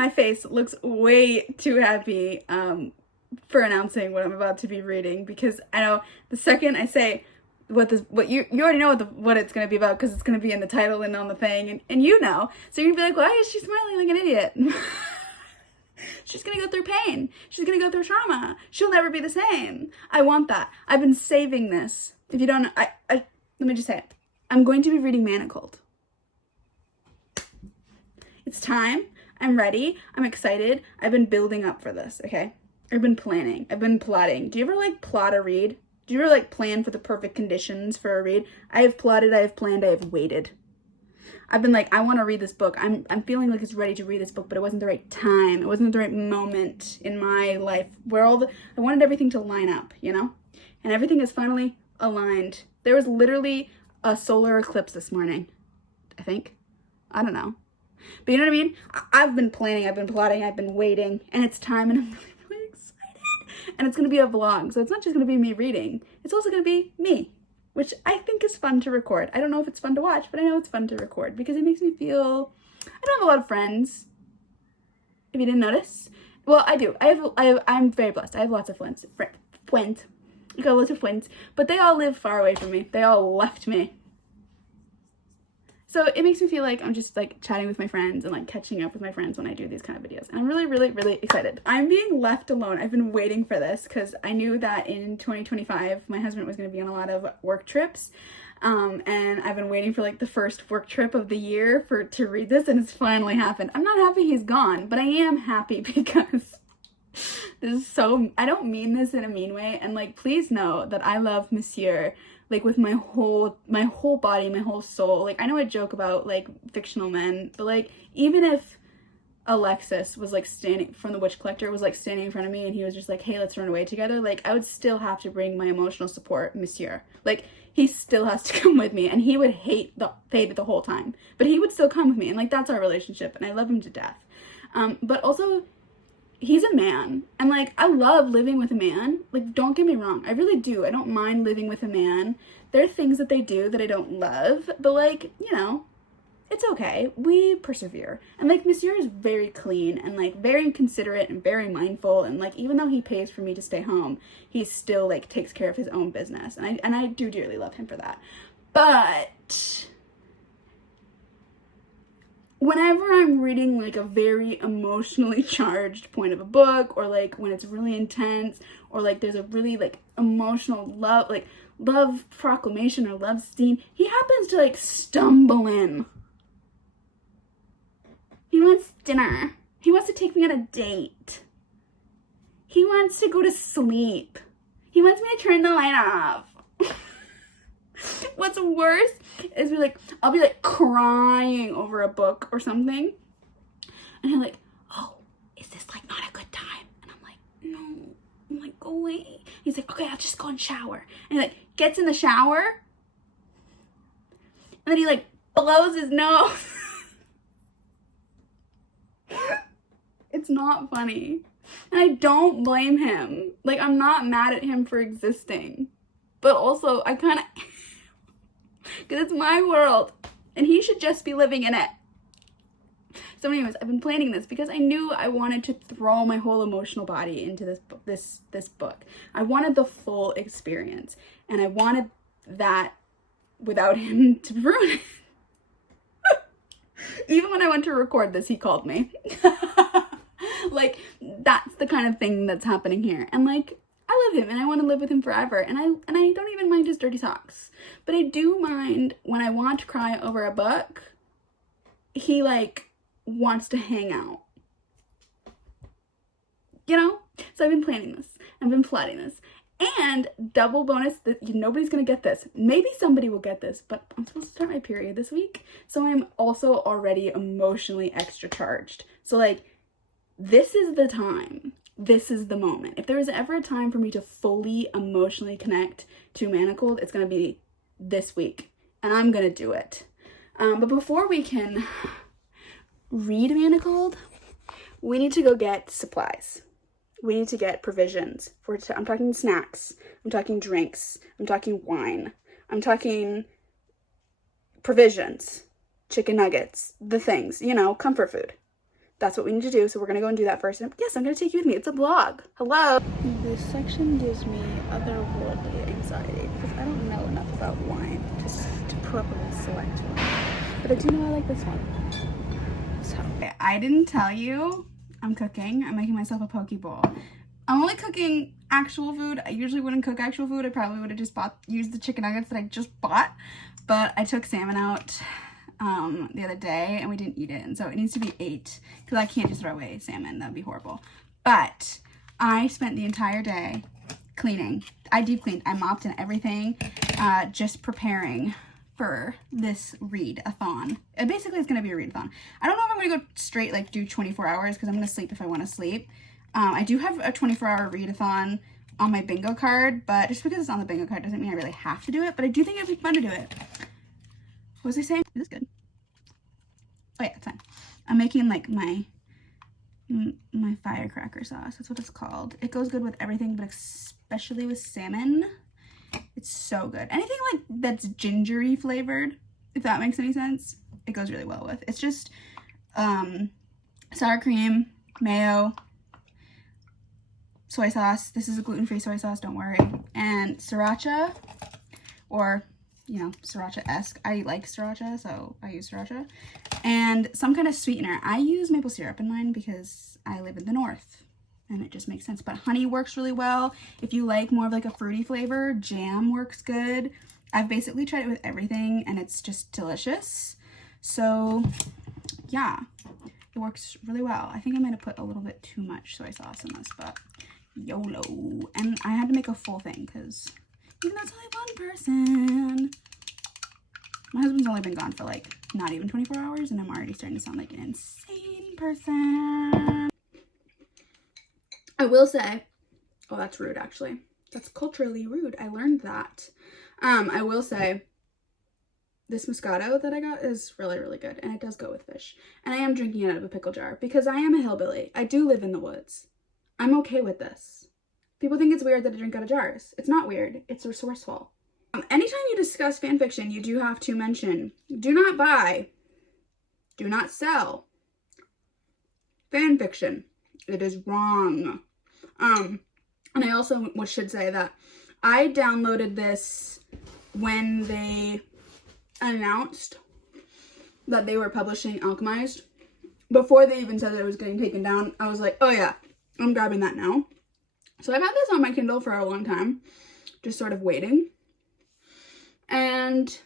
My face looks way too happy for announcing what I'm about to be reading, because I know the second I say what you already know what it's going to be about, because it's going to be in the title and on the thing, and you know. So you're going to be like, why is she smiling like an idiot? She's going to go through pain. She's going to go through trauma. She'll never be the same. I want that. I've been saving this. If you don't know, let me just say it. I'm going to be reading Manacled. It's time. I'm ready. I'm excited. I've been building up for this, okay? I've been planning. I've been plotting. Do you ever like plot a read? Do you ever like plan for the perfect conditions for a read? I have plotted, I have planned, I have waited. I've been like, I want to read this book. I'm feeling like it's ready to read this book, but it wasn't the right time. It wasn't the right moment in my life where I wanted everything to line up, you know? And everything is finally aligned. There was literally a solar eclipse this morning, I think. I don't know. But you know what I mean? I've been planning, I've been plotting, I've been waiting, and it's time, and I'm really, really excited. And it's going to be a vlog, so it's not just going to be me reading. It's also going to be me, which I think is fun to record. I don't know if it's fun to watch, but I know it's fun to record because it makes me feel... I don't have a lot of friends, if you didn't notice. Well, I do. I'm very blessed. I have lots of friends. I got lots of friends, but they all live far away from me. They all left me. So it makes me feel like I'm just like chatting with my friends and like catching up with my friends when I do these kind of videos. And I'm really, really, really excited. I'm being left alone. I've been waiting for this because I knew that in 2025, my husband was going to be on a lot of work trips. And I've been waiting for like the first work trip of the year to read this, and it's finally happened. I'm not happy he's gone, but I am happy because this is so, I don't mean this in a mean way. And like, please know that I love Monsieur like with my whole body, my whole soul. Like, I know I joke about like fictional men, but like, even if Alexis was like standing from The Witch Collector, was like standing in front of me and he was just like, hey, let's run away together, like I would still have to bring my emotional support, Monsieur. Like, he still has to come with me, and he would hate it the whole time, but he would still come with me, and like, that's our relationship, and I love him to death. But also, he's a man, and like, I love living with a man. Like, don't get me wrong, I really do. I don't mind living with a man. There are things that they do that I don't love, but like, you know, it's okay. We persevere. And like, Monsieur is very clean and like very considerate and very mindful, and like, even though he pays for me to stay home, he still like takes care of his own business, and I do dearly love him for that. But whenever I'm reading like a very emotionally charged point of a book, or like when it's really intense, or like there's a really like emotional love proclamation or love scene, he happens to like stumble in. He wants dinner. He wants to take me on a date. He wants to go to sleep. He wants me to turn the light off. What's worse is I'll be like crying over a book or something, and he'll like, oh, is this like not a good time? And I'm like, no. I'm like, go away. He's like, okay, I'll just go and shower. And he like gets in the shower, and then he like blows his nose. It's not funny. And I don't blame him. Like, I'm not mad at him for existing. But also, I kind of... because it's my world, and he should just be living in it. So anyways, I've been planning this because I knew I wanted to throw my whole emotional body into this book. I wanted the full experience, and I wanted that without him to ruin it. Even when I went to record this, he called me. Like, that's the kind of thing that's happening here. And like, I love him, and I want to live with him forever, and I don't even mind his dirty socks. But I do mind when I want to cry over a book, he like wants to hang out. You know? So I've been planning this. I've been plotting this. And double bonus, that nobody's gonna get this. Maybe somebody will get this, but I'm supposed to start my period this week, so I'm also already emotionally extra charged. So like, this is the time. This is the moment. If there is ever a time for me to fully emotionally connect to Manacled, it's going to be this week, and I'm going to do it. But before we can read Manacled, we need to go get supplies. We need to get provisions. I'm talking snacks. I'm talking drinks. I'm talking wine. I'm talking provisions, chicken nuggets, the things, you know, comfort food. that's what we need to do. So we're gonna go and do that first. And yes, I'm gonna take you with me. It's a vlog. Hello. This section gives me otherworldly anxiety because I don't know enough about wine to properly select one. But I do know I like this one. So I didn't tell you I'm cooking. I'm making myself a poke bowl. I'm only cooking actual food. I usually wouldn't cook actual food. I probably would have just used the chicken nuggets that I just bought. But I took salmon out the other day and we didn't eat it, and so it needs to be ate because I can't just throw away salmon. That'd be horrible. But I spent the entire day cleaning. I deep cleaned. I mopped and everything, just preparing for this read-a-thon. Basically, it's gonna be a read-a-thon. I don't know if I'm gonna go straight like do 24 hours because I'm gonna sleep if I want to sleep. I do have a 24-hour read-a-thon on my bingo card, but just because it's on the bingo card doesn't mean I really have to do it. But I do think it'd be fun to do it. What was I saying? Is this good? Oh yeah, it's fine. I'm making like my firecracker sauce. That's what it's called. It goes good with everything, but especially with salmon. It's so good. Anything like that's gingery flavored, if that makes any sense, it goes really well with. It's just sour cream, mayo, soy sauce. This is a gluten-free soy sauce, don't worry. And sriracha, or you know, sriracha-esque. I like sriracha, so I use sriracha. And some kind of sweetener. I use maple syrup in mine because I live in the north and it just makes sense. But honey works really well. If you like more of like a fruity flavor, jam works good. I've basically tried it with everything and it's just delicious. So yeah, it works really well. I think I might have put a little bit too much soy sauce in this, but YOLO. And I had to make a full thing because even though it's only one person, my husband's only been gone for like not even 24 hours and I'm already starting to sound like an insane person. I will say, oh, that's rude actually. That's culturally rude. I learned that. I will say this Moscato that I got is really, really good and it does go with fish. And I am drinking it out of a pickle jar because I am a hillbilly. I do live in the woods. I'm okay with this. People think it's weird that I drink out of jars. It's not weird. It's resourceful. Anytime you discuss fan fiction, you do have to mention, do not buy, do not sell fan fiction. It is wrong. And I also should say that I downloaded this when they announced that they were publishing Alchemized. Before they even said that it was getting taken down, I was like, oh yeah, I'm grabbing that now. So I've had this on my Kindle for a long time, just sort of waiting. And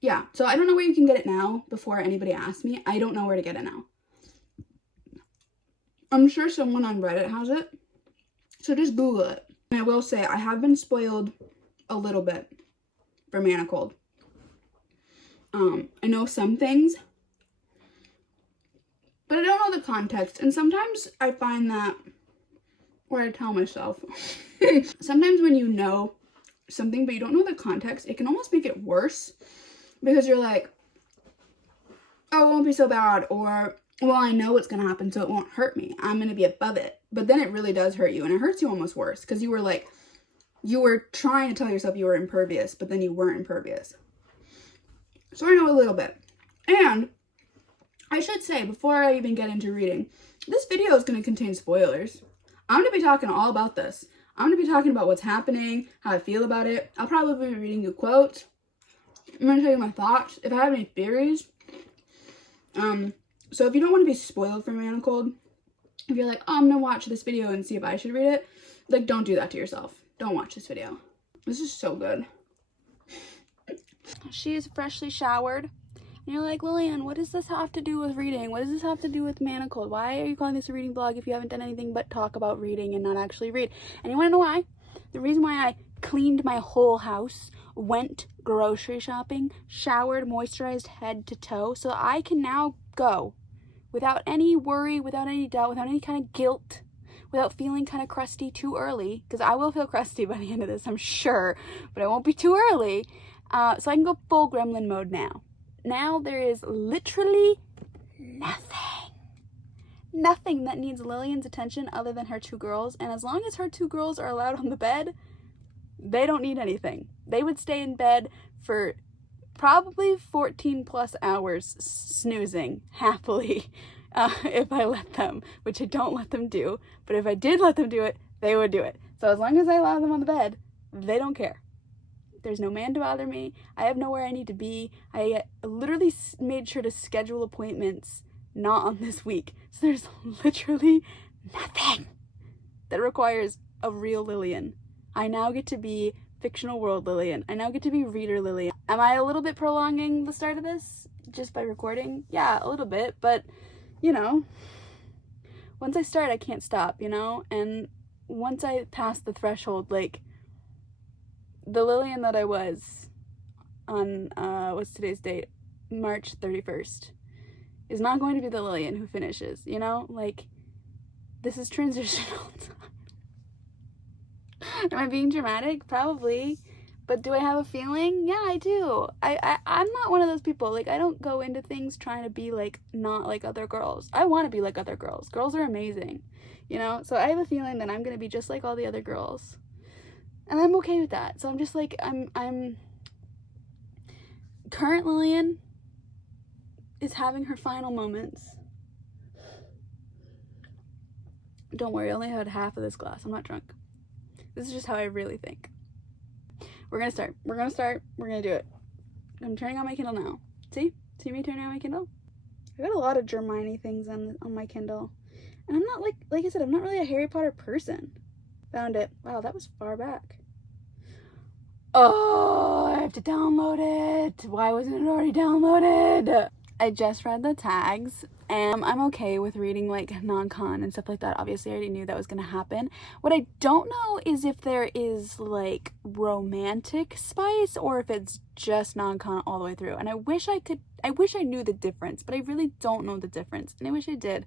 yeah, so I don't know where you can get it now before anybody asks me. I don't know where to get it now. I'm sure someone on Reddit has it, so just Google it. And I will say, I have been spoiled a little bit for Manacled. I know some things, but I don't know the context. And sometimes I find that, or I tell myself, sometimes when you know something but you don't know the context, it can almost make it worse because you're like, oh, it won't be so bad, or well, I know what's gonna happen so it won't hurt me, I'm gonna be above it. But then it really does hurt you, and it hurts you almost worse because you were trying to tell yourself you were impervious, but then you weren't impervious. So I know a little bit. And I should say, before I even get into reading, this video is going to contain spoilers. I'm going to be talking all about this. I'm going to be talking about what's happening, how I feel about it. I'll probably be reading you quotes. I'm going to tell you my thoughts, if I have any theories. So if you don't want to be spoiled for Manacled, if you're like, oh, I'm going to watch this video and see if I should read it, like, don't do that to yourself. Don't watch this video. This is so good. She is freshly showered. And you're like, Lillian, what does this have to do with reading? What does this have to do with Manacled? Why are you calling this a reading blog if you haven't done anything but talk about reading and not actually read? And you want to know why? The reason why I cleaned my whole house, went grocery shopping, showered, moisturized head to toe, so I can now go without any worry, without any doubt, without any kind of guilt, without feeling kind of crusty too early, because I will feel crusty by the end of this, I'm sure, but it won't be too early. So I can go full gremlin mode now. Now there is literally nothing that needs Lillian's attention other than her two girls. And as long as her two girls are allowed on the bed, they don't need anything. They would stay in bed for probably 14 plus hours snoozing happily if I let them, which I don't let them do, but if I did let them do it, they would do it. So as long as I allow them on the bed, they don't care. There's no man to bother me. I have nowhere I need to be. I literally made sure to schedule appointments not on this week. So there's literally nothing that requires a real Lillian. I now get to be fictional world Lillian. I now get to be reader Lillian. Am I a little bit prolonging the start of this just by recording? Yeah, a little bit, but you know, once I start, I can't stop, you know? And once I pass the threshold, like, the Lillian that I was on, what's today's date? March 31st, is not going to be the Lillian who finishes, you know? Like, this is transitional time. Am I being dramatic? Probably. But do I have a feeling? Yeah, I do. I'm not one of those people. Like, I don't go into things trying to be, like, not like other girls. I want to be like other girls. Girls are amazing, you know? So I have a feeling that I'm going to be just like all the other girls. And I'm okay with that. So I'm just like, I'm current Lillian is having her final moments. Don't worry, I only had half of this glass. I'm not drunk. This is just how I really think. We're gonna start. We're gonna do it. I'm turning on my Kindle now. See me turning on my Kindle? I got a lot of Hermione things on my Kindle. And I'm not like I said, I'm not really a Harry Potter person. Found it. Wow, that was far back. Oh, I have to download it. Why wasn't it already downloaded? I just read the tags, and I'm okay with reading like non-con and stuff like that. Obviously, I already knew that was gonna happen. What I don't know is if there is like romantic spice or if it's just non-con all the way through. And I wish I knew the difference, but I really don't know the difference, and I wish I did.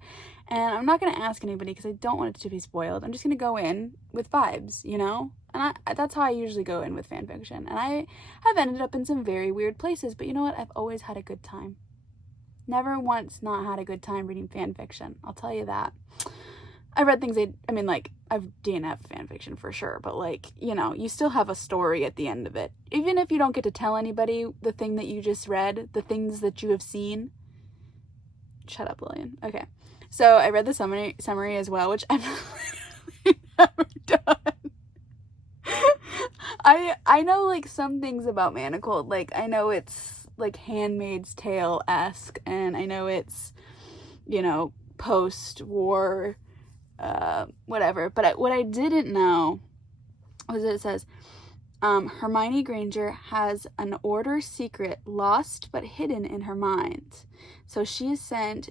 And I'm not gonna ask anybody because I don't want it to be spoiled. I'm just gonna go in with vibes, you know? And that's how I usually go in with fanfiction. And I have ended up in some very weird places, but you know what? I've always had a good time. Never once not had a good time reading fan fiction. I'll tell you that. I've read things I've DNF fan fiction for sure, but like, you know, you still have a story at the end of it. Even if you don't get to tell anybody the thing that you just read, the things that you have seen. Shut up, Lillian. Okay. So I read the summary as well, which I've literally never done. I know like some things about Manacled. Like I know it's like Handmaid's Tale-esque, and I know it's, you know, post-war, whatever. But what I didn't know was that it says, Hermione Granger has an order secret lost but hidden in her mind. So she is sent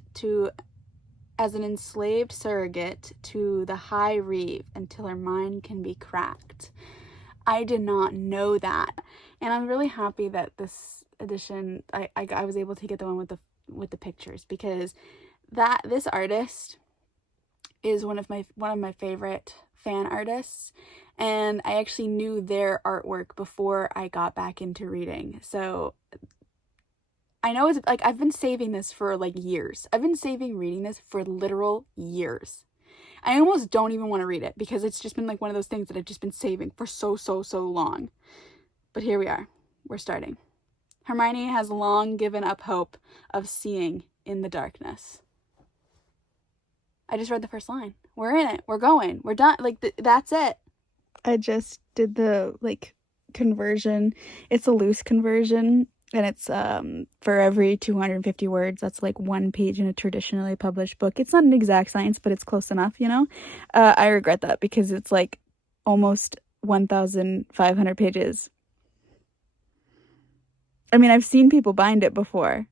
as an enslaved surrogate to the High Reeve until her mind can be cracked. I did not know that, and I'm really happy that this edition I was able to get the one with the pictures, because this artist is one of my favorite fan artists, and I actually knew their artwork before I got back into reading. So I know it's like I've been saving this for like years. I've been saving reading this for literal years. I almost don't even want to read it because it's just been like one of those things that I've just been saving for so long. But here we are. We're starting. Hermione has long given up hope of seeing in the darkness. I just read the first line. We're in it. We're going. We're done. Like, that's it. I just did the, like, conversion. It's a loose conversion. And it's for every 250 words, that's like 1 page in a traditionally published book. It's not an exact science, but it's close enough, you know? I regret that because it's like almost 1,500 pages. I mean, I've seen people bind it before,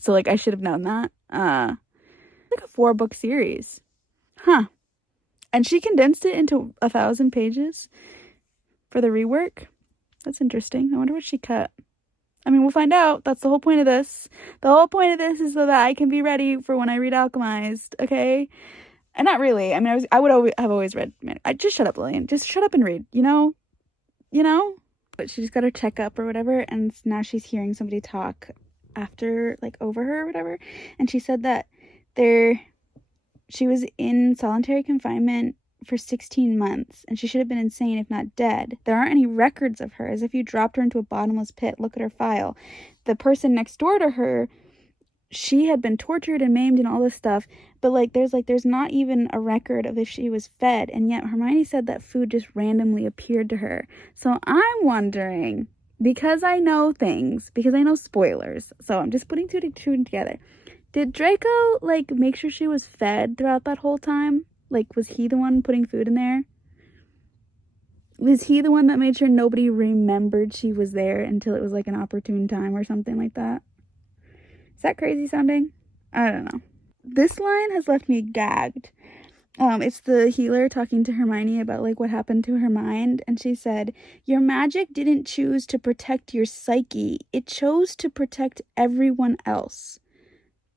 so like I should have known that. Like a 4-book series. Huh. And she condensed it into 1,000 pages for the rework. That's interesting. I wonder what she cut. I mean, we'll find out. That's the whole point of this. The whole point of this is so that I can be ready for when I read Alchemized, okay? And not really. I mean, I would have always read. I just shut up, Lillian. Just shut up and read. You know. But she just got her checkup or whatever, and now she's hearing somebody talk after, like, over her or whatever. And she said that she was in solitary confinement for 16 months, and she should have been insane if not dead. There aren't any records of her, as if you dropped her into a bottomless pit. Look at her file. The person next door to her, she had been tortured and maimed and all this stuff, but there's not even a record of if she was fed, and yet Hermione said that food just randomly appeared to her. So I'm wondering, because I know things, because I know spoilers, so I'm just putting two together. Did Draco make sure she was fed throughout that whole time? Was he the one putting food in there? Was he the one that made sure nobody remembered she was there until it was an opportune time or something like that? Is that crazy sounding? I don't know. This line has left me gagged. It's the healer talking to Hermione about what happened to her mind, and she said, "Your magic didn't choose to protect your psyche, it chose to protect everyone else."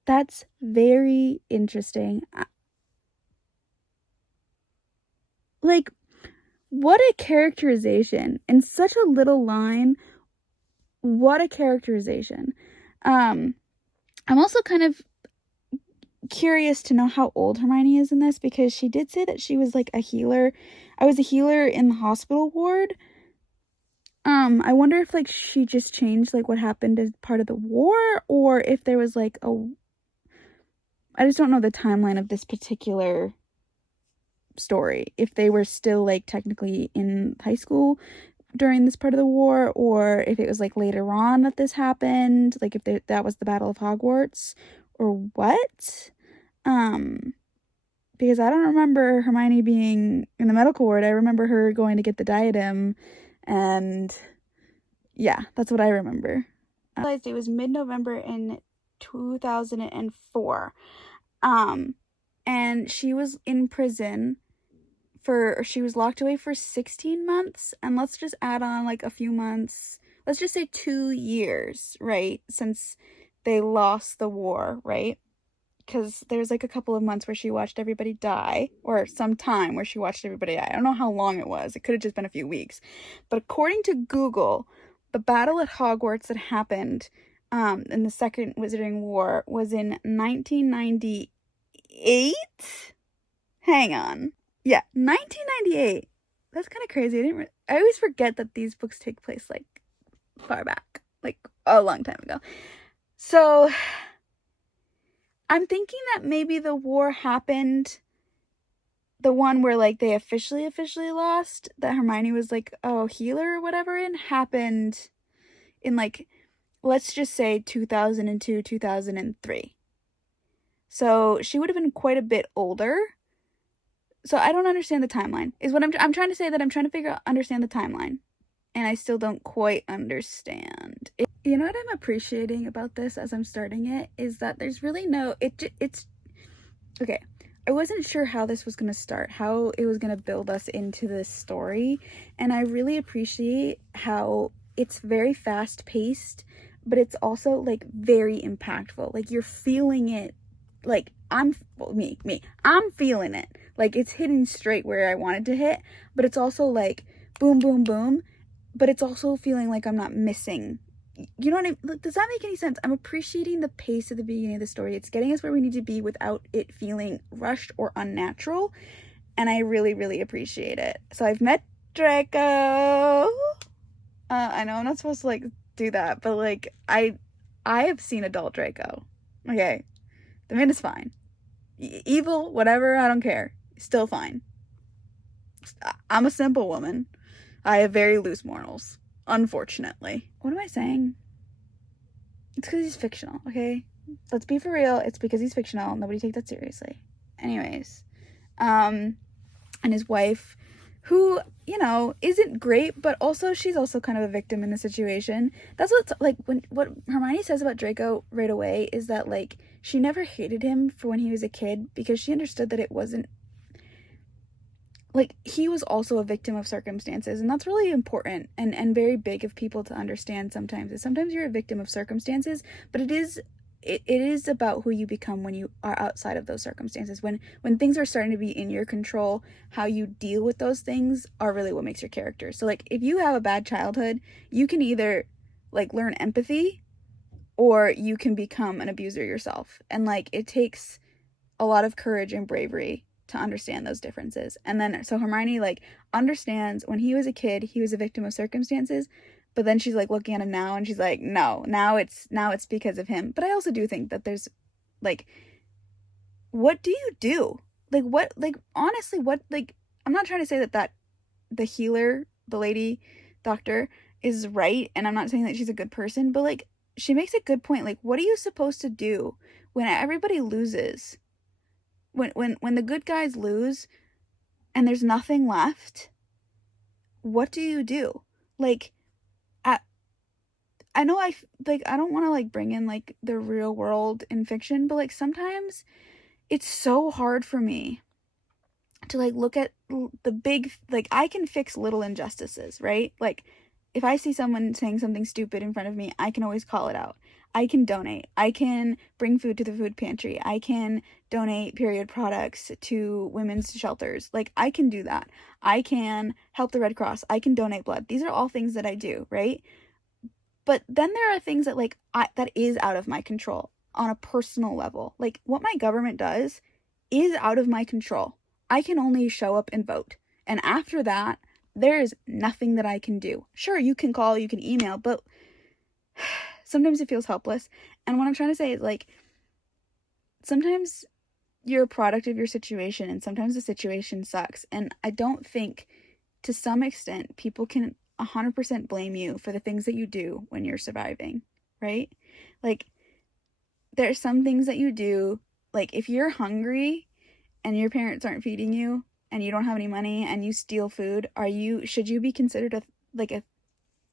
That's very interesting. What a characterization in such a little line. What a characterization. I'm also kind of curious to know how old Hermione is in this, because she did say that she was a healer. I was a healer in the hospital ward. I wonder if she just changed what happened as part of the war, or if there was I just don't know the timeline of this particular story. If they were still technically in high school during this part of the war, or if it was later on that this happened, if that was the Battle of Hogwarts, or what. Because I don't remember Hermione being in the medical ward. I remember her going to get the diadem, and yeah, that's what I remember. I realized it was mid-November in 2004. And she was in prison she was locked away for 16 months, and let's just add on a few months. Let's just say 2 years, right? Since they lost the war, right? Because there's a couple of months where she watched everybody die, or some time where she watched everybody die. I don't know how long it was. It could have just been a few weeks. But according to Google, the battle at Hogwarts that happened in the Second Wizarding War was in 1998? Hang on. Yeah, 1998. That's kind of crazy. I always forget that these books take place far back, a long time ago. So I'm thinking that maybe the war happened, the one where they officially lost, that Hermione was healer or whatever in, happened in let's just say 2002, 2003. So she would have been quite a bit older. So I don't understand the timeline. Is what I'm trying to say, that I'm trying to understand the timeline, and I still don't quite understand. You know what I'm appreciating about this as I'm starting it is that there's really no it's okay. I wasn't sure how this was going to start, how it was going to build us into this story, and I really appreciate how it's very fast-paced, but it's also very impactful. You're feeling it. I'm feeling it. It's hitting straight where I wanted to hit, but it's also boom, boom, boom, but it's also feeling I'm not missing. You know what I mean? Does that make any sense? I'm appreciating the pace of the beginning of the story. It's getting us where we need to be without it feeling rushed or unnatural, and I really, really appreciate it. So I've met Draco. I know I'm not supposed to do that, but I have seen adult Draco. Okay, the man is fine. Evil, whatever, I don't care. Still fine. I'm a simple woman. I have very loose morals, unfortunately. What am I saying? It's because he's fictional, okay? Let's be for real. It's because he's fictional. Nobody take that seriously. Anyways, and his wife, who, isn't great, but also she's also kind of a victim in the situation. That's what Hermione says about Draco right away is that she never hated him for when he was a kid, because she understood that it wasn't he was also a victim of circumstances, and that's really important and very big of people to understand sometimes. Is sometimes you're a victim of circumstances, but it is about who you become when you are outside of those circumstances. When things are starting to be in your control, how you deal with those things are really what makes your character. So if you have a bad childhood, you can either learn empathy, or you can become an abuser yourself. And it takes a lot of courage and bravery to understand those differences. And then so Hermione understands when he was a kid, he was a victim of circumstances, But then she's like looking at him now and she's like, no, now it's because of him. But I also do think that there's like, what do you do? Like, what, like, honestly, what, like, I'm not trying to say that the healer, the lady doctor, is right, and I'm not saying that she's a good person, but like, she makes a good point. Like, what are you supposed to do when everybody loses? When the good guys lose and there's nothing left, what do you do? Like, I know I don't want to like bring in like the real world in fiction, but like sometimes it's so hard for me to like look at the big, like, I can fix little injustices, right? Like, if I see someone saying something stupid in front of me, I can always call it out. I can donate. I can bring food to the food pantry. I can donate period products to women's shelters. Like, I can do that. I can help the Red Cross. I can donate blood. These are all things that I do, right? But then there are things that like that is out of my control on a personal level. Like, what my government does is out of my control. I can only show up and vote. And after that, there is nothing that I can do. Sure, you can call, you can email, but sometimes it feels helpless. And what I'm trying to say is, like, sometimes you're a product of your situation, and sometimes the situation sucks. And I don't think, to some extent, people can 100% blame you for the things that you do when you're surviving, right? Like, there are some things that you do, like, if you're hungry and your parents aren't feeding you and you don't have any money and you steal food, should you be considered a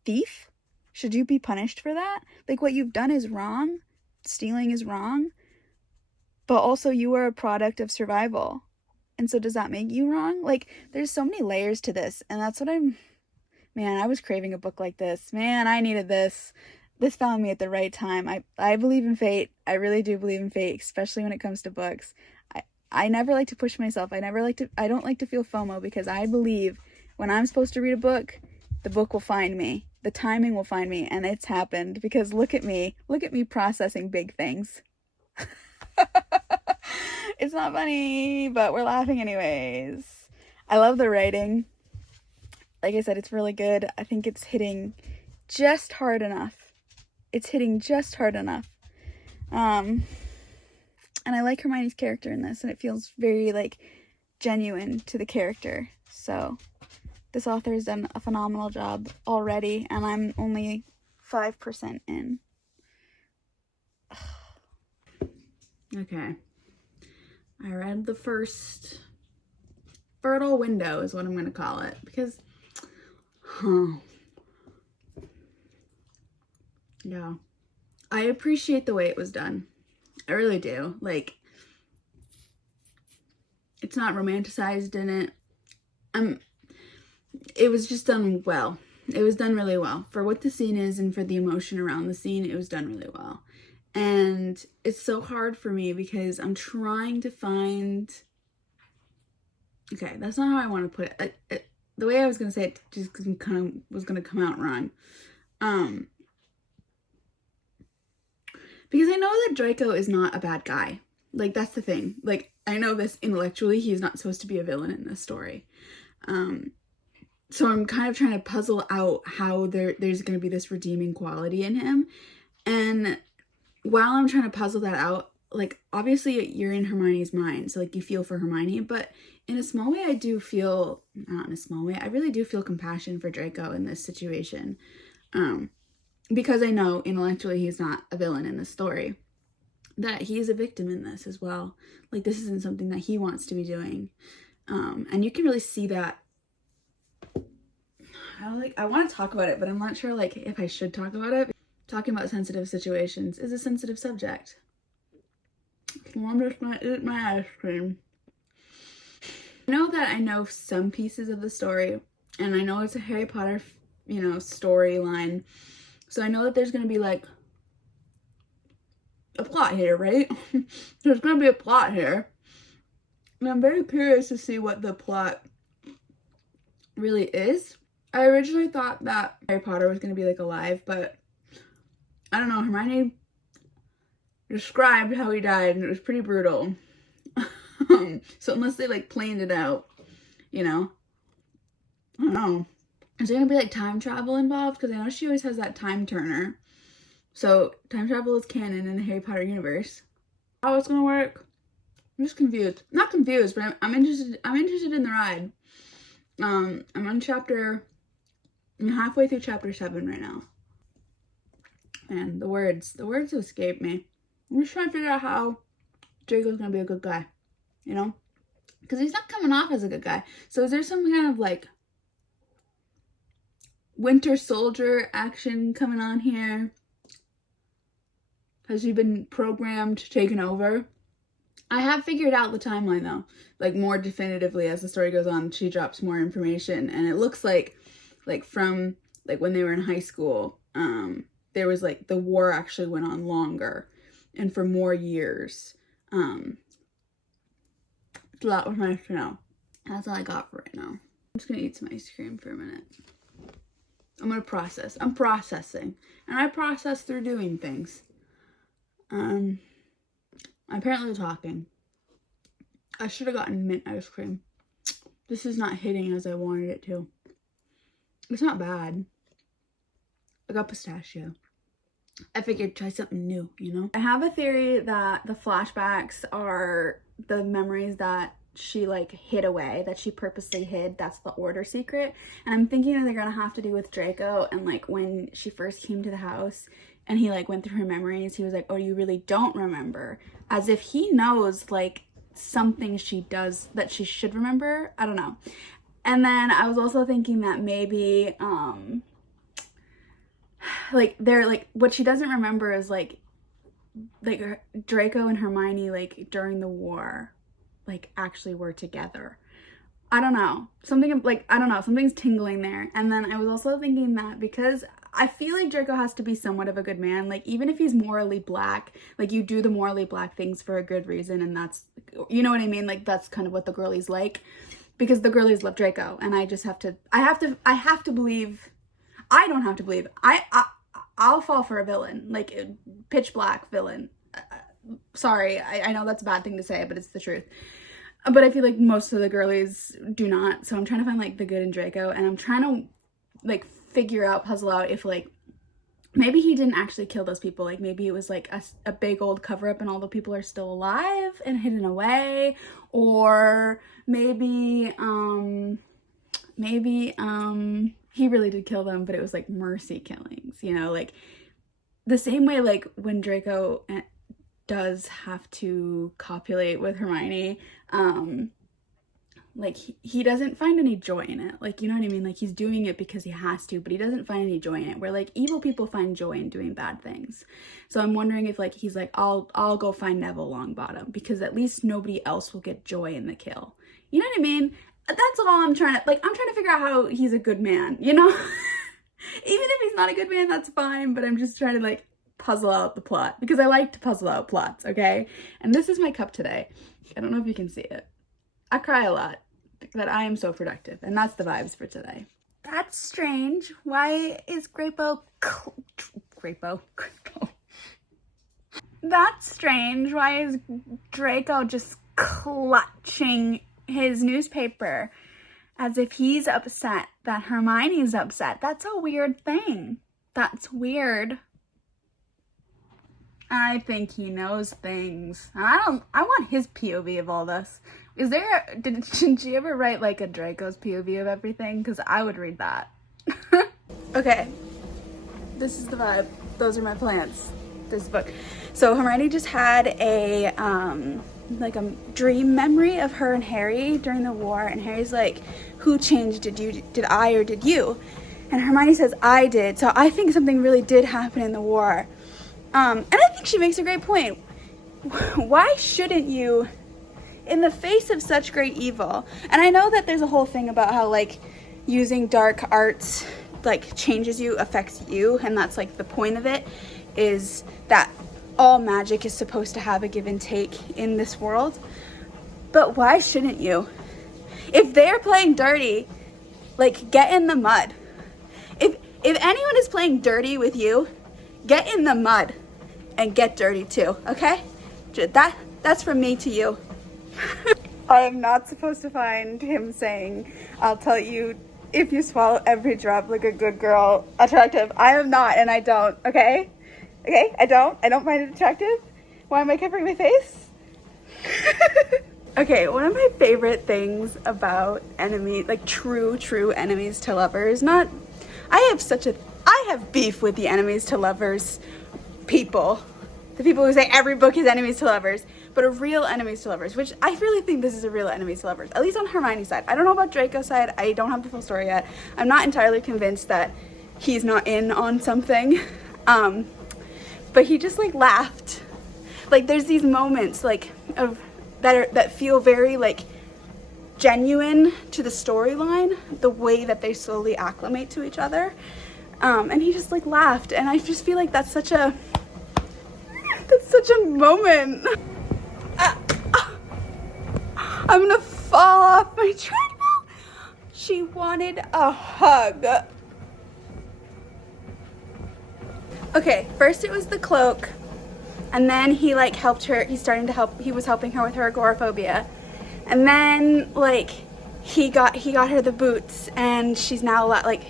thief? Should you be punished for that? Like, what you've done is wrong. Stealing is wrong. But also, you are a product of survival. And so does that make you wrong? Like, there's so many layers to this, and that's what man, I was craving a book like this. Man, I needed this. This found me at the right time. I believe in fate. I really do believe in fate, especially when it comes to books. I never like to push myself. I don't like to feel FOMO, because I believe when I'm supposed to read a book, the book will find me. The timing will find me, and it's happened, because look at me processing big things. It's not funny, but we're laughing anyways. I love the writing. Like I said, it's really good. I think it's hitting just hard enough. And I like Hermione's character in this, and it feels very, like, genuine to the character. So this author has done a phenomenal job already, and I'm only 5% in. Okay. I read the first fertile window is what I'm going to call it, because, yeah, I appreciate the way it was done. I really do. Like, it's not romanticized in it. It was just done well. It was done really well. For what the scene is and for the emotion around the scene, it was done really well. And it's so hard for me because I'm trying to find... Okay, that's not how I want to put it. The way I was going to say it just kind of was going to come out wrong. Because I know that Draco is not a bad guy. Like, that's the thing. Like, I know this intellectually, he's not supposed to be a villain in this story. So I'm kind of trying to puzzle out how there's going to be this redeeming quality in him. And while I'm trying to puzzle that out, like, obviously you're in Hermione's mind, so, like, you feel for Hermione, but in a small way I do feel, not in a small way, I really do feel compassion for Draco in this situation. Because I know intellectually he's not a villain in this story, that he is a victim in this as well. Like, this isn't something that he wants to be doing. And you can really see that. I want to talk about it, but I'm not sure, like, if I should talk about it. Talking about sensitive situations is a sensitive subject. I'm just gonna eat my ice cream. I know that I know some pieces of the story, and I know it's a Harry Potter, storyline. So I know that there's gonna be, like, a plot here, right? There's gonna be a plot here. And I'm very curious to see what the plot really is. I originally thought that Harry Potter was gonna be, like, alive, but I don't know, Hermione described how he died, and it was pretty brutal. So unless they, like, planned it out, I don't know. Is there gonna be like time travel involved? Because I know she always has that time turner. So time travel is canon in the Harry Potter universe. How it's gonna work? I'm just confused. Not confused, but I'm interested. I'm interested in the ride. I'm halfway through chapter 7 right now. And the words escape me. I'm just trying to figure out how Draco's gonna be a good guy, you know? Because he's not coming off as a good guy. So is there some kind of like Winter Soldier action coming on here? Has he been programmed, taken over? I have figured out the timeline though, like more definitively as the story goes on. She drops more information, and it looks like from like when they were in high school, there was like the war actually went on longer and for more years. It's a lot more nice to know. That's all I got for right now. I'm just gonna eat some ice cream for a minute. I'm gonna process. I'm processing, and I process through doing things. I'm apparently talking. I should have gotten mint ice cream. This is not hitting as I wanted it to. It's not bad. I got pistachio. I figured try something new, you know? I have a theory that the flashbacks are the memories that she like hid away, that she purposely hid. That's the order secret. And I'm thinking that they're gonna have to do with Draco, and like when she first came to the house and he like went through her memories, he was like, oh, you really don't remember, as if he knows like something she does that she should remember. I don't know. And then I was also thinking that maybe like they're like, what she doesn't remember is like Draco and Hermione like during the war like actually were together. I don't know, something like, I don't know, something's tingling there. And then I was also thinking that because I feel like Draco has to be somewhat of a good man, like even if he's morally black, like you do the morally black things for a good reason, and that's, you know what I mean, like that's kind of what the girlies like, because the girlies love Draco, and I just have to believe, I don't have to believe, I'll fall for a villain, like a pitch black villain. Sorry, I know that's a bad thing to say, but it's the truth. But I feel like most of the girlies do not, so I'm trying to find like the good in Draco, and I'm trying to like puzzle out if like maybe he didn't actually kill those people, like maybe it was like a big old cover-up and all the people are still alive and hidden away, or maybe he really did kill them, but it was like mercy killings, you know, like the same way like when Draco does have to copulate with Hermione, like he doesn't find any joy in it, like, you know what I mean, like he's doing it because he has to, but he doesn't find any joy in it, where like evil people find joy in doing bad things. So I'm wondering if like he's like, I'll go find Neville Longbottom because at least nobody else will get joy in the kill, you know what I mean? That's all I'm trying to figure out how he's a good man, you know? Even if he's not a good man, that's fine, but I'm just trying to like puzzle out the plot, because I like to puzzle out plots, okay? And this is my cup today. I don't know if you can see it. I cry a lot, that I am so productive, and that's the vibes for today. That's strange. Why is Grapo? That's strange. Why is Draco just clutching his newspaper as if he's upset that Hermione's upset? That's a weird thing. That's weird. I think he knows things. I want his POV of all this. Did she ever write like a Draco's POV of everything? Because I would read that. Okay, this is the vibe. Those are my plants. This book. So Hermione just had a like a dream memory of her and Harry during the war, and Harry's like, who changed? Did I or did you? And Hermione says, I did. So I think something really did happen in the war. And I think she makes a great point. Why shouldn't you, in the face of such great evil? And I know that there's a whole thing about how like using dark arts like changes you, affects you, and that's like the point of it, is that all magic is supposed to have a give and take in this world. But why shouldn't you? If they're playing dirty, like get in the mud. If anyone is playing dirty with you, get in the mud and get dirty too, okay? That's from me to you. I am not supposed to find him saying, I'll tell you if you swallow every drop like a good girl, attractive. I am not, and I don't, okay? Okay, I don't find it attractive. Why am I covering my face? Okay, one of my favorite things about enemies, like true enemies to lovers, I have beef with the enemies to lovers people. The people who say every book is enemies to lovers, but a real enemies to lovers, which I really think this is a real enemies to lovers, at least on Hermione's side. I don't know about Draco's side. I don't have the full story yet. I'm not entirely convinced that he's not in on something. But he just like laughed. Like there's these moments like that feel very like genuine to the storyline, the way that they slowly acclimate to each other. And he just like laughed, and I just feel like that's such a moment. I'm gonna fall off my treadmill. She wanted a hug. Okay, first it was the cloak, and then he like helped her. He was helping her with her agoraphobia, and then like he got her the boots, and she's now like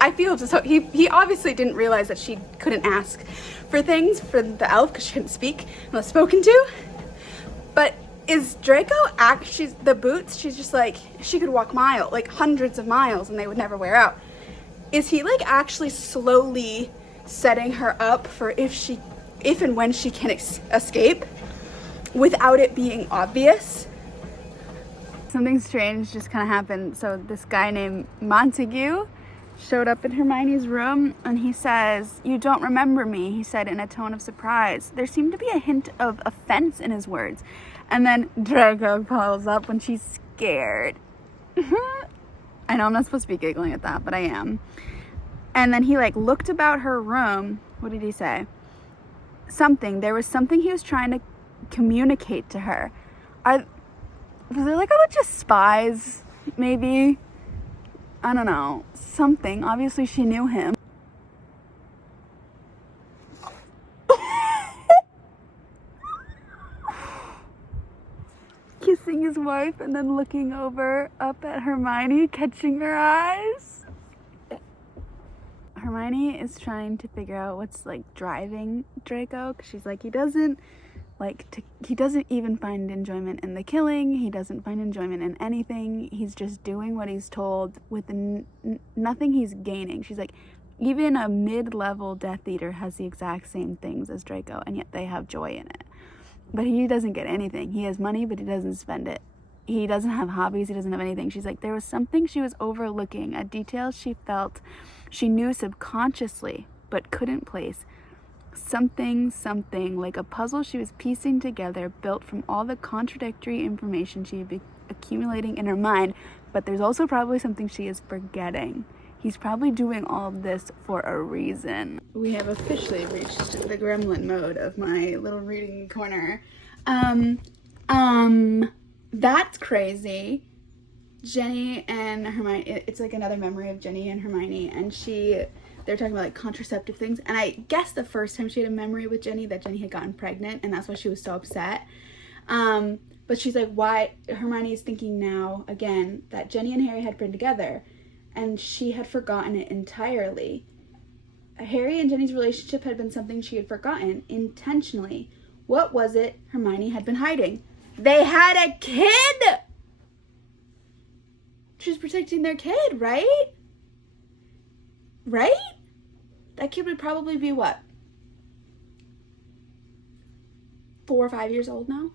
I feel so he obviously didn't realize that she couldn't ask for things for the elf because she couldn't speak unless spoken to. But is Draco the boots, she's just like, she could walk like hundreds of miles and they would never wear out. Is he like actually slowly setting her up for if and when she can escape without it being obvious? Something strange just kind of happened. So this guy named Montague showed up in Hermione's room, and he says, "You don't remember me," he said in a tone of surprise. There seemed to be a hint of offense in his words. And then Draco piles up when she's scared. I know I'm not supposed to be giggling at that, but I am. And then he like looked about her room. What did he say? There was something he was trying to communicate to her. Was there like a bunch of spies, maybe? I don't know. Something. Obviously she knew him. Kissing his wife and then looking up at Hermione, catching her eyes. Hermione is trying to figure out what's like driving Draco, because she's like, he doesn't even find enjoyment in the killing. He doesn't find enjoyment in anything. He's just doing what he's told with nothing he's gaining. She's like, even a mid-level Death Eater has the exact same things as Draco, and yet they have joy in it. But he doesn't get anything. He has money, but he doesn't spend it. He doesn't have hobbies. He doesn't have anything. She's like, there was something she was overlooking, a detail she felt she knew subconsciously, but couldn't place. Something like a puzzle she was piecing together, built from all the contradictory information she had been accumulating in her mind. But there's also probably something she is forgetting. He's probably doing all of this for a reason. We have officially reached the gremlin mode of my little reading corner. That's crazy. Jenny and Hermione, it's like another memory of Jenny and Hermione, and they're talking about like contraceptive things, and I guess the first time she had a memory with Jenny that Jenny had gotten pregnant, and that's why she was so upset. But she's like, why? Hermione is thinking now again that Jenny and Harry had been together, and she had forgotten it entirely. Harry and Jenny's relationship had been something she had forgotten intentionally. What was it Hermione had been hiding? They had a kid! She was protecting their kid, right? Right? That kid would probably be what? 4 or 5 years old now?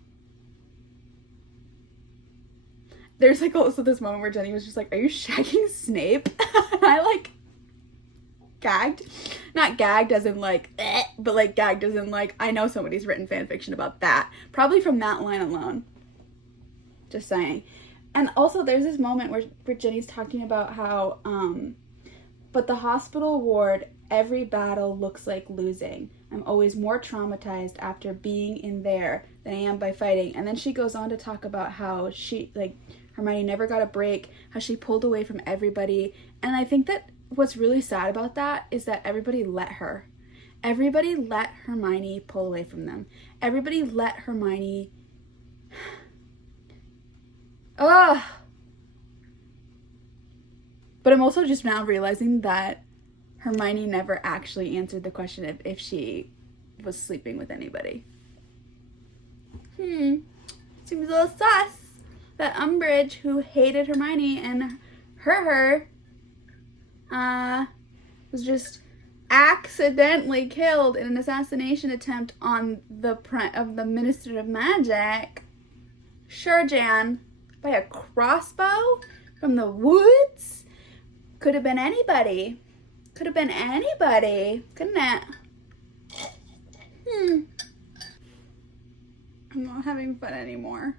There's like also this moment where Jenny was just like, are you shagging Snape? And I like gagged. Not gagged as in like, but like gagged as in like, I know somebody's written fan fiction about that. Probably from that line alone. Just saying. And also there's this moment where Jenny's talking about how, but the hospital ward, every battle looks like losing. I'm always more traumatized after being in there than I am by fighting. And then she goes on to talk about how Hermione never got a break, how she pulled away from everybody. And I think that what's really sad about that is that everybody let her. Everybody let Hermione pull away from them. Everybody let Hermione... Ugh. But I'm also just now realizing that Hermione never actually answered the question of if she was sleeping with anybody. Seems a little sus that Umbridge, who hated Hermione and her, was just accidentally killed in an assassination attempt on the Minister of Magic, Sure Jan, by a crossbow from the woods. Could have been anybody. Could have been anybody, couldn't it? I'm not having fun anymore.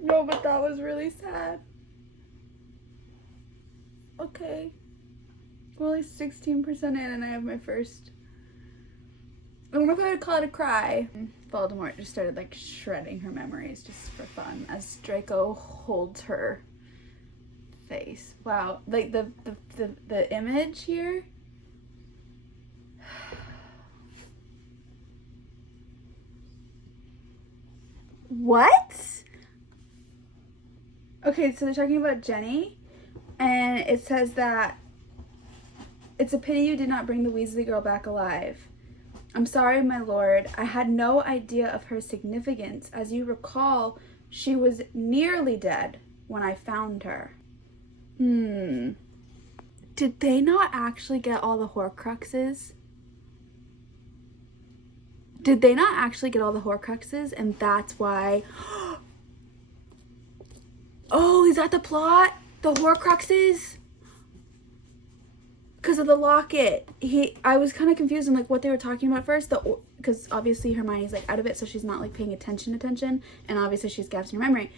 No, but that was really sad. Okay. We're only 16% in and I have my first... I don't know if I would call it a cry. Voldemort just started like shredding her memories just for fun as Draco holds her face. Wow, like the image here. What? Okay, so they're talking about Jenny, and it says that it's a pity you did not bring the Weasley girl back alive. I'm sorry, my lord. I had no idea of her significance. As you recall, she was nearly dead when I found her. Did they not actually get all the Horcruxes? Did they not actually get all the Horcruxes, and that's why... Oh, is that the plot? The Horcruxes? Because of the locket. I was kind of confused on like what they were talking about first. Because obviously Hermione's like out of it, so she's not like paying attention, and obviously she's gaps in her memory.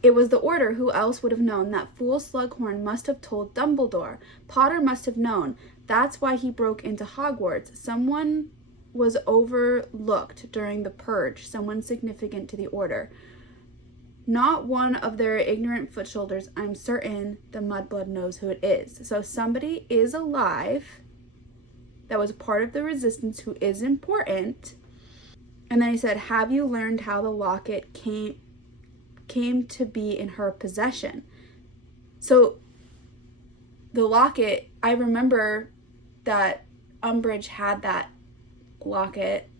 It was the Order. Who else would have known? That fool Slughorn must have told Dumbledore. Potter must have known. That's why he broke into Hogwarts. Someone was overlooked during the purge. Someone significant to the Order. Not one of their ignorant foot soldiers. I'm certain the Mudblood knows who it is. So somebody is alive that was part of the Resistance who is important. And then he said, have you learned how the locket came to be in her possession? So the locket, I remember that Umbridge had that locket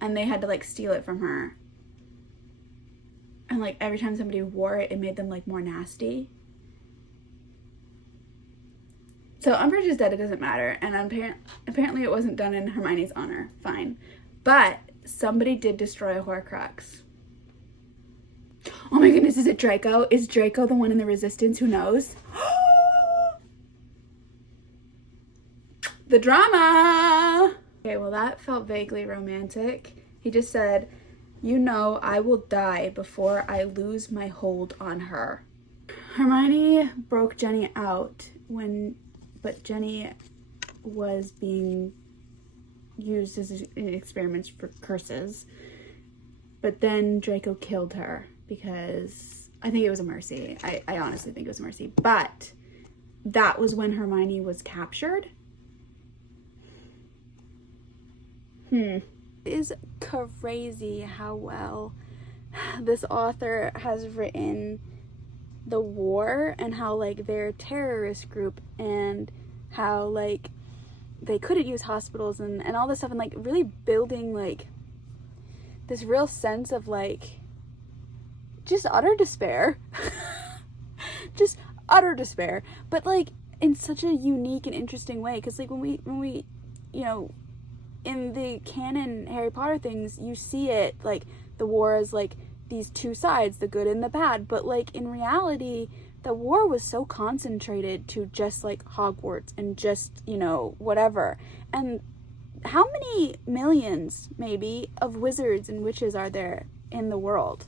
and they had to like steal it from her. And like every time somebody wore it, it made them like more nasty. So Umbridge is dead, it doesn't matter. And apparently it wasn't done in Hermione's honor. Fine. But somebody did destroy a Horcrux. Oh my goodness, is it Draco? Is Draco the one in the Resistance? Who knows? The drama! Okay, well that felt vaguely romantic. He just said, you know, I will die before I lose my hold on her. Hermione broke Jenny out but Jenny was being used as an experiment for curses. But then Draco killed her because I think it was a mercy. I honestly think it was a mercy. But that was when Hermione was captured. It is crazy how well this author has written the war and how like they're a terrorist group and how like they couldn't use hospitals and all this stuff, and like really building like this real sense of like just utter despair. Just utter despair, but like in such a unique and interesting way, because like when we you know, in the canon Harry Potter things, you see it like the war as like these two sides, the good and the bad, but like in reality the war was so concentrated to just like Hogwarts and just, you know, whatever. And how many millions maybe of wizards and witches are there in the world,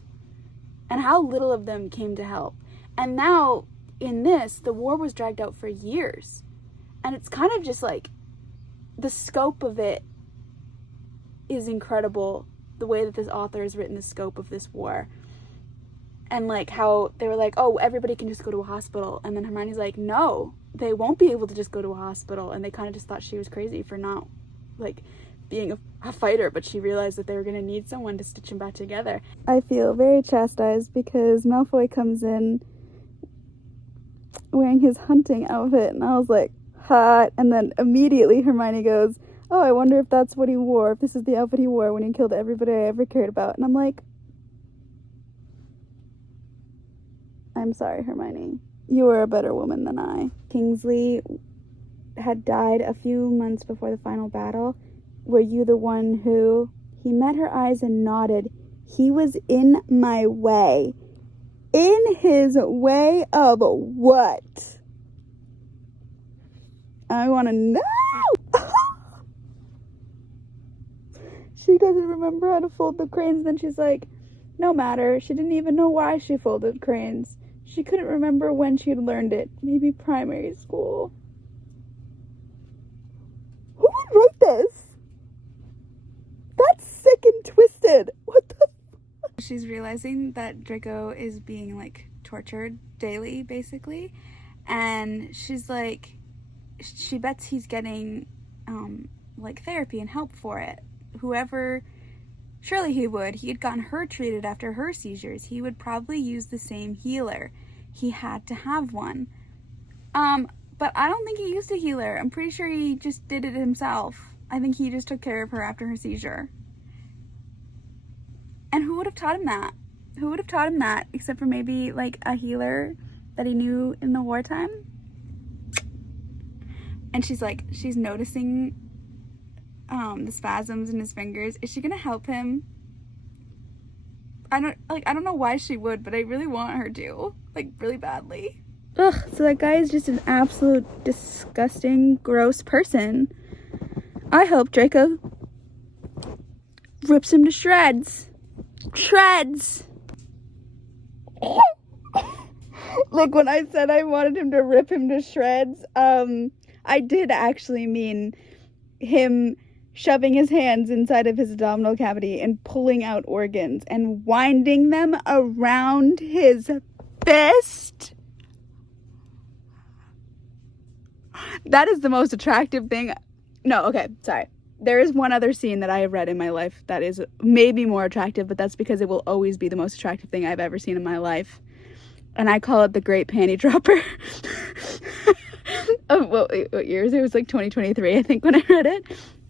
and how little of them came to help? And now in this, the war was dragged out for years, and it's kind of just like the scope of it is incredible, the way that this author has written the scope of this war. And like how they were like, oh, everybody can just go to a hospital, and then Hermione's like, no, they won't be able to just go to a hospital. And they kind of just thought she was crazy for not like being a fighter, but she realized that they were going to need someone to stitch them back together. I feel very chastised because Malfoy comes in wearing his hunting outfit, and I was like, hot. And then immediately Hermione goes, oh, I wonder if that's what he wore, if this is the outfit he wore when he killed everybody I ever cared about. And I'm like, I'm sorry, Hermione. You were a better woman than I. Kingsley had died a few months before the final battle. Were you the one who... He met her eyes and nodded. He was in my way. In his way of what? I want to know. She doesn't remember how to fold the cranes. Then she's like, no matter. She didn't even know why she folded cranes. She couldn't remember when she had learned it. Maybe primary school. Who would write this? That's sick and twisted. What the fuck? She's realizing that Draco is being like tortured daily, basically. And she's like, she bets he's getting like therapy and help for it. Whoever, surely he would. He had gotten her treated after her seizures. He would probably use the same healer. He had to have one. But I don't think he used a healer. I'm pretty sure he just did it himself. I think he just took care of her after her seizure. And who would have taught him that? Who would have taught him that except for maybe like a healer that he knew in the wartime? And she's like, she's noticing the spasms in his fingers. Is she gonna help him? I don't know why she would, but I really want her to, like, really badly. Ugh, so that guy is just an absolute disgusting, gross person. I hope Draco rips him to shreds. Shreds! Look, when I said I wanted him to rip him to shreds, I did actually mean him shoving his hands inside of his abdominal cavity and pulling out organs and winding them around his fist. That is the most attractive thing. No, okay, sorry. There is one other scene that I have read in my life that is maybe more attractive, but that's because it will always be the most attractive thing I've ever seen in my life. And I call it the Great Panty Dropper. What years? It was like 2023, I think, when I read it.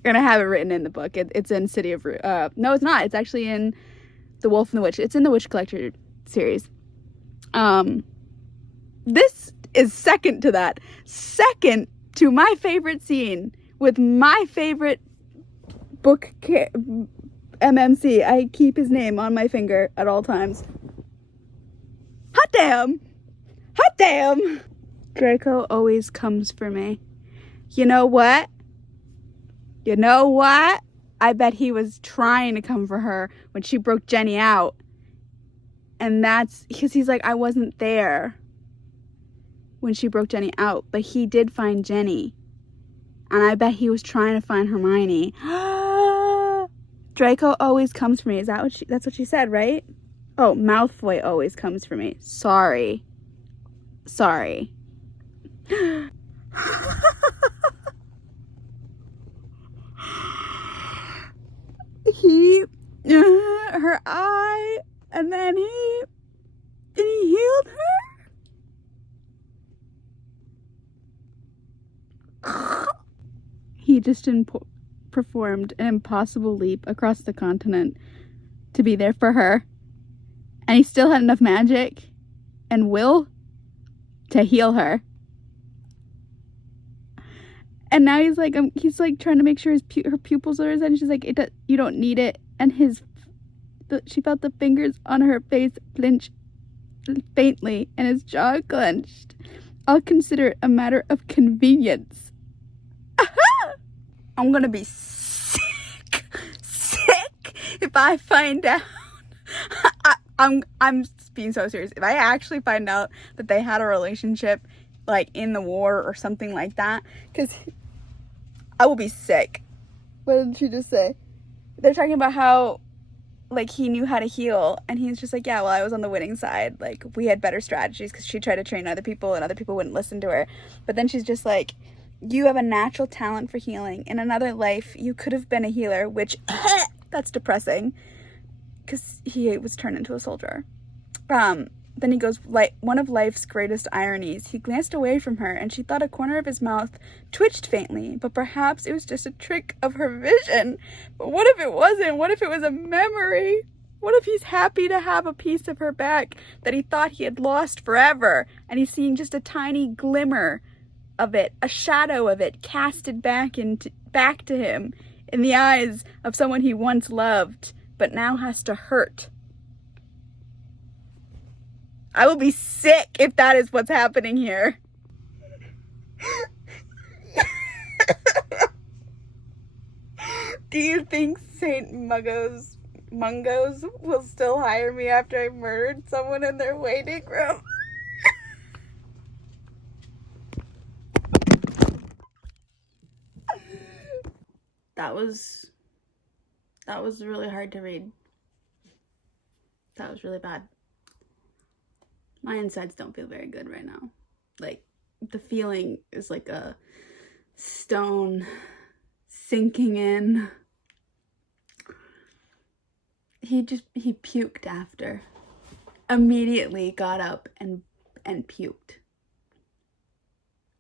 And I have it written in the book. It's in City of no, it's not. It's actually in The Wolf and the Witch. It's in the Witch Collector series. This is second to that. Second to my favorite scene with my favorite book MMC. I keep his name on my finger at all times. Hot damn! Hot damn! Draco always comes for me. You know what? You know what? I bet he was trying to come for her when she broke Jenny out. And that's because he's like, I wasn't there when she broke Jenny out, but he did find Jenny. And I bet he was trying to find Hermione. Draco always comes for me. Is that what that's what she said, right? Oh, Malfoy always comes for me. Sorry. Sorry. Her eye, and then he healed her. He just performed an impossible leap across the continent to be there for her, and he still had enough magic and will to heal her. And now he's like trying to make sure her pupils are and she's like, you don't need it. And she felt the fingers on her face flinch faintly, and his jaw clenched. I'll consider it a matter of convenience. I'm gonna be sick if I find out. I'm being so serious. If I actually find out that they had a relationship, like in the war or something like that, because I will be sick. What did she just say? They're talking about how, like, he knew how to heal, and he's just like, yeah, well, I was on the winning side. Like, we had better strategies because she tried to train other people and other people wouldn't listen to her. But then she's just like, you have a natural talent for healing. In another life, you could have been a healer, which, that's depressing because he was turned into a soldier. Then Then he goes, like, one of life's greatest ironies. He glanced away from her, and she thought a corner of his mouth twitched faintly, but perhaps it was just a trick of her vision. But what if it wasn't? What if it was a memory? What if he's happy to have a piece of her back that he thought he had lost forever, and he's seeing just a tiny glimmer of it, a shadow of it casted back to him in the eyes of someone he once loved, but now has to hurt. I will be sick if that is what's happening here. Do you think St. Mungo's will still hire me after I murdered someone in their waiting room? That was really hard to read. That was really bad. My insides don't feel very good right now. Like, the feeling is like a stone sinking in. He puked after. Immediately got up and puked.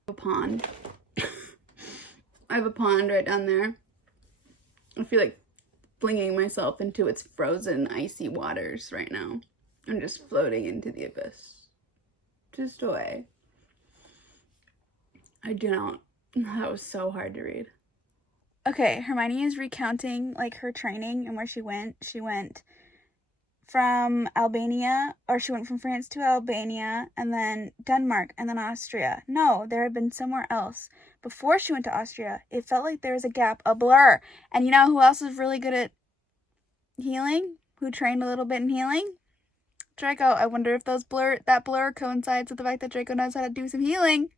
A pond. I have a pond right down there. I feel like flinging myself into its frozen, icy waters right now. I'm just floating into the abyss. Just away. I do not. That was so hard to read. Okay, Hermione is recounting, like, her training and where she went. She went from Albania, or she went from France to Albania, and then Denmark, and then Austria. No, there had been somewhere else. Before she went to Austria, it felt like there was a gap, a blur. And you know who else is really good at healing? Who trained a little bit in healing? Draco. I wonder if that blur coincides with the fact that Draco knows how to do some healing.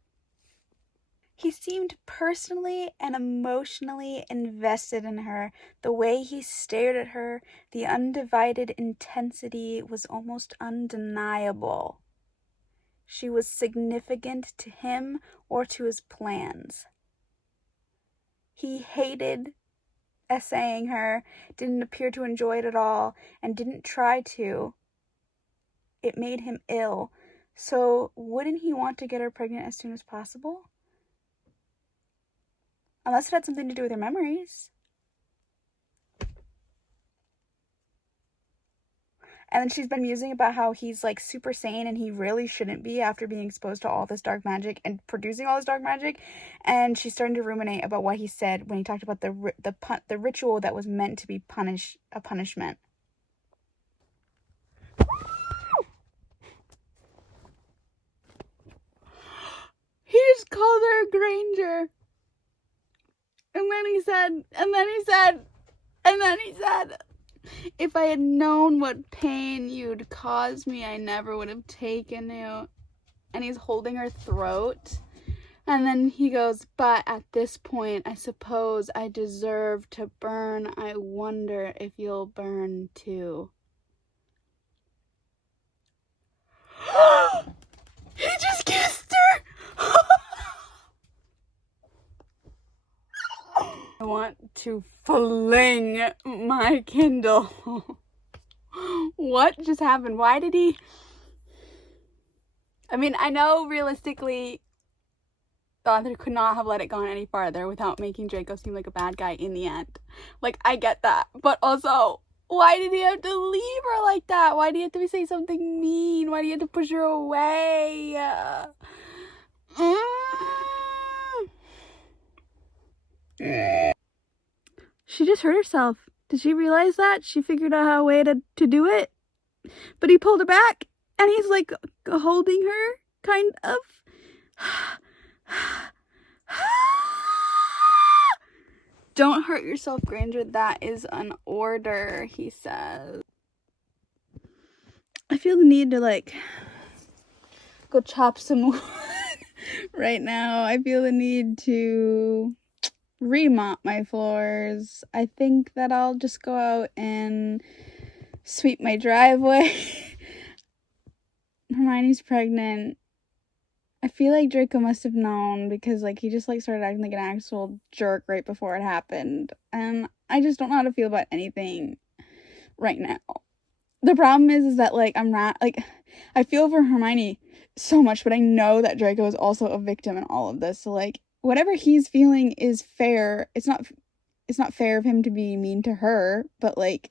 He seemed personally and emotionally invested in her. The way he stared at her, the undivided intensity was almost undeniable. She was significant to him or to his plans. He hated essaying her, didn't appear to enjoy it at all, and didn't try to. It made him ill. So wouldn't he want to get her pregnant as soon as possible? Unless it had something to do with her memories. And then she's been musing about how he's, like, super sane and he really shouldn't be after being exposed to all this dark magic and producing all this dark magic. And she's starting to ruminate about what he said when he talked about the ritual that was meant to be a punishment. He just called her a Granger. And then he said, if I had known what pain you'd cause me, I never would have taken you. And he's holding her throat. And then he goes, but at this point, I suppose I deserve to burn. I wonder if you'll burn too. He just kissed her! I want to fling my Kindle. What just happened? Why did he... I mean, I know realistically the author could not have let it gone any farther without making Draco seem like a bad guy in the end. Like, I get that. But also, why did he have to leave her like that? Why do you have to say something mean? Why do you have to push her away? She just hurt herself. Did she realize that? She figured out a way to do it. But he pulled her back. And he's, like, holding her, kind of. Don't hurt yourself, Granger. That is an order, he says. I feel the need to, like, go chop some wood right now. I feel the need to remop my floors. I think that I'll just go out and sweep my driveway. Hermione's pregnant. I feel like Draco must have known because, like, he just, like, started acting like an actual jerk right before it happened. And I just don't know how to feel about anything right now. The problem is that, like, I'm not, like, I feel for Hermione so much, but I know that Draco is also a victim in all of this. So, like, whatever he's feeling is fair. It's not fair of him to be mean to her, but, like,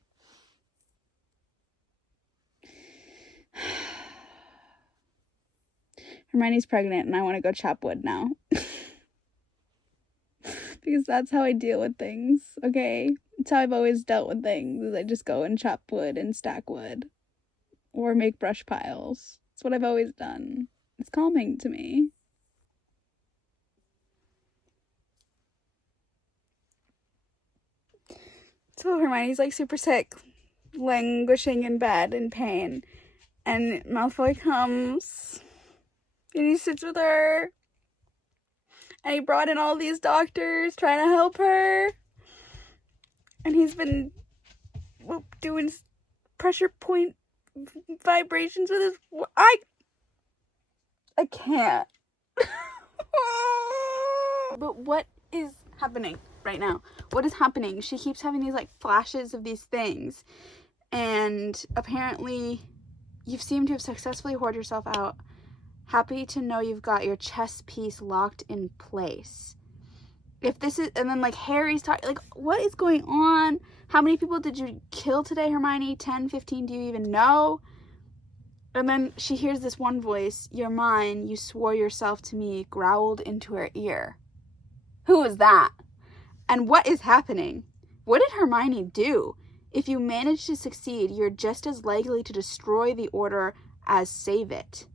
Hermione's pregnant and I want to go chop wood now. Because that's how I deal with things, okay? It's how I've always dealt with things, is I just go and chop wood and stack wood. Or make brush piles. It's what I've always done. It's calming to me. So Hermione's like super sick, languishing in bed in pain. And Malfoy comes and he sits with her. And he brought in all these doctors trying to help her. And he's been doing pressure point vibrations with his... I can't. But what is happening right now? What is happening? She keeps having these, like, flashes of these things. And apparently you seem to have successfully hoarded yourself out. Happy to know you've got your chess piece locked in place. If this is, and then, like, Harry's talking, like, what is going on? How many people did you kill today, Hermione? 10, 15, do you even know? And then she hears this one voice, "You're mine, you swore yourself to me," growled into her ear. Who is that? And what is happening? What did Hermione do? If you manage to succeed, you're just as likely to destroy the order as save it.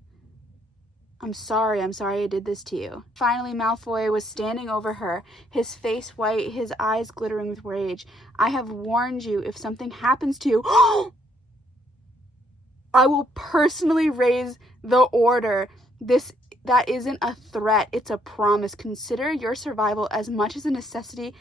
I'm sorry I did this to you. Finally, Malfoy was standing over her, his face white, his eyes glittering with rage. I have warned you, if something happens to you, I will personally raise the order. That isn't a threat, it's a promise. Consider your survival as much as a necessity.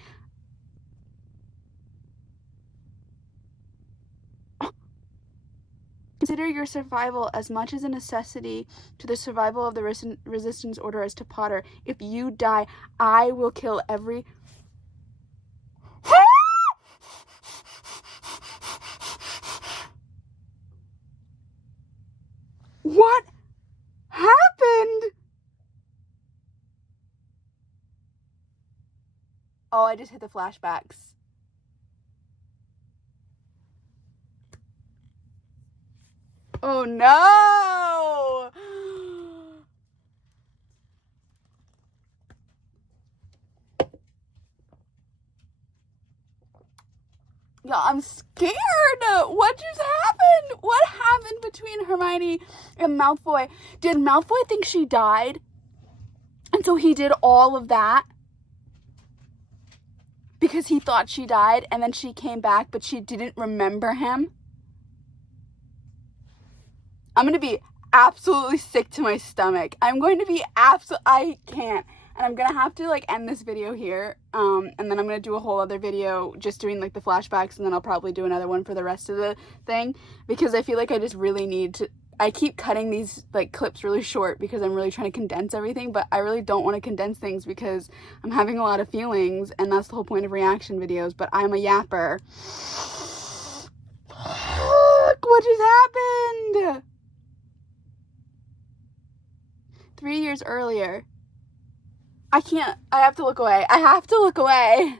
Consider your survival as much as a necessity to the survival of the resistance order as to Potter. If you die, I will kill every... What happened? Oh, I just hit the flashbacks. Oh no! Yeah, I'm scared. What just happened? What happened between Hermione and Malfoy? Did Malfoy think she died? And so he did all of that because he thought she died, and then she came back, but she didn't remember him? I'm going to be absolutely sick to my stomach. I'm going to be I can't. And I'm going to have to, like, end this video here. And then I'm going to do a whole other video just doing, like, the flashbacks. And then I'll probably do another one for the rest of the thing. Because I feel like I just really need to... I keep cutting these, like, clips really short because I'm really trying to condense everything. But I really don't want to condense things because I'm having a lot of feelings. And that's the whole point of reaction videos. But I'm a yapper. What just happened? 3 years earlier. I have to look away.